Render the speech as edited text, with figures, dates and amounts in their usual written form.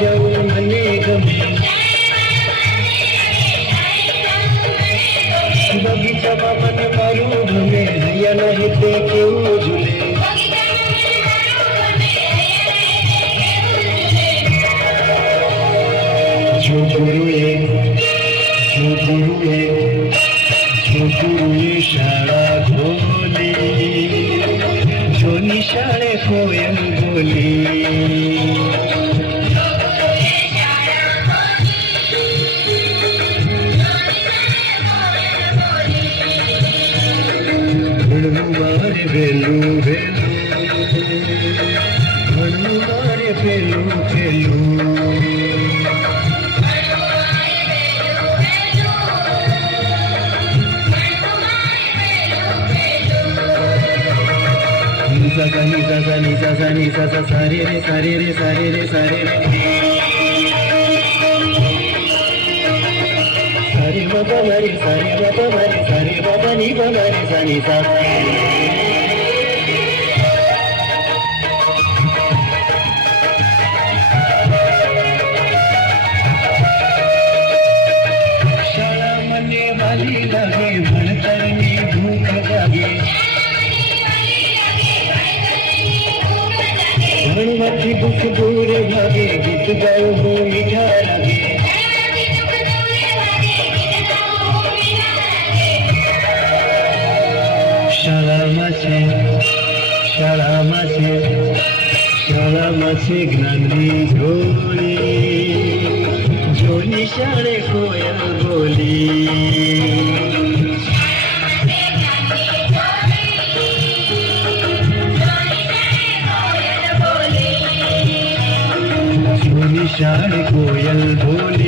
जाऊं मने गमे बगीचा मन मारू भमे हैया नहीं ते केवू झूले जो गुरुए शाळा खोली जो निशाळे कोयल बोली मारे बेलू बेलू मारे बेलू बेलू ni sa sa re re sare re sare re sare re sare baba mari sare baba mari sare baba ni baba re sa ni sa शाळा मने वाली लागे भणतरनी भूख जागे भणवाची दुख दूर भागे गीत गाऊ हो मीठा लागे शाळा मासे ज्ञानी झोळी जो निशाळे कोयल बोली निशाळ कोयल बोली